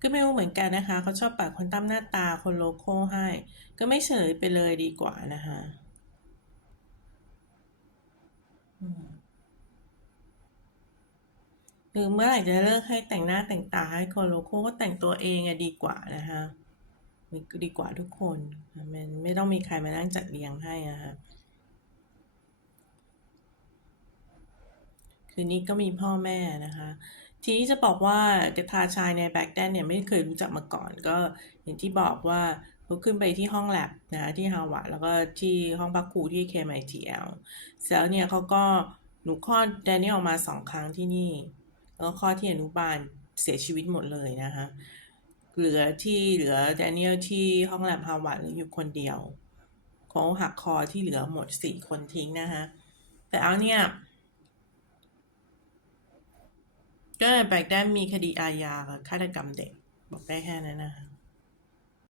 ก็ไม่รู้เหมือนกันนะคะเขาชอบปาดคนตั้มหน้าตาคนโลโก้ให้ ก็ไม่เฉลยไปเลยดีกว่านะคะคือเมื่อไหร่จะเลิกให้แต่งหน้าแต่งตาให้คนโลโก้ก็แต่งตัวเองอะดีกว่านะคะดีกว่าทุกคนมันไม่ต้องมีใครมานั่งจัดเรียงให้อะคะคืนนี้ก็มีพ่อแม่นะคะ ทีนี้จะบอกว่ากระทาชายในแบ็กแดนเนี่ยไม่เคยรู้จักมาก่อน ก็อย่างที่บอกว่าเขาขึ้นไปที่ห้องแลบนะที่ฮาวาดแล้วก็ที่ห้องพักครูที่ KMITL เสร็จแล้วเนี่ยเขาก็หนูคลอดแดเนียลออกมาสองครั้งที่นี่ แล้วคลอดที่อนุบาลเสียชีวิตหมดเลยนะคะเหลือที่เหลือแดเนียลที่ห้องแลบฮาวาดเหลืออยู่คนเดียวเขาหักคอที่เหลือหมดสี่คนทิ้งนะคะแต่เอาเนี่ย ก็แบกได้มีคดีอาญากับฆาตกรรมเด็ก บอกได้แค่นั้นนะคะ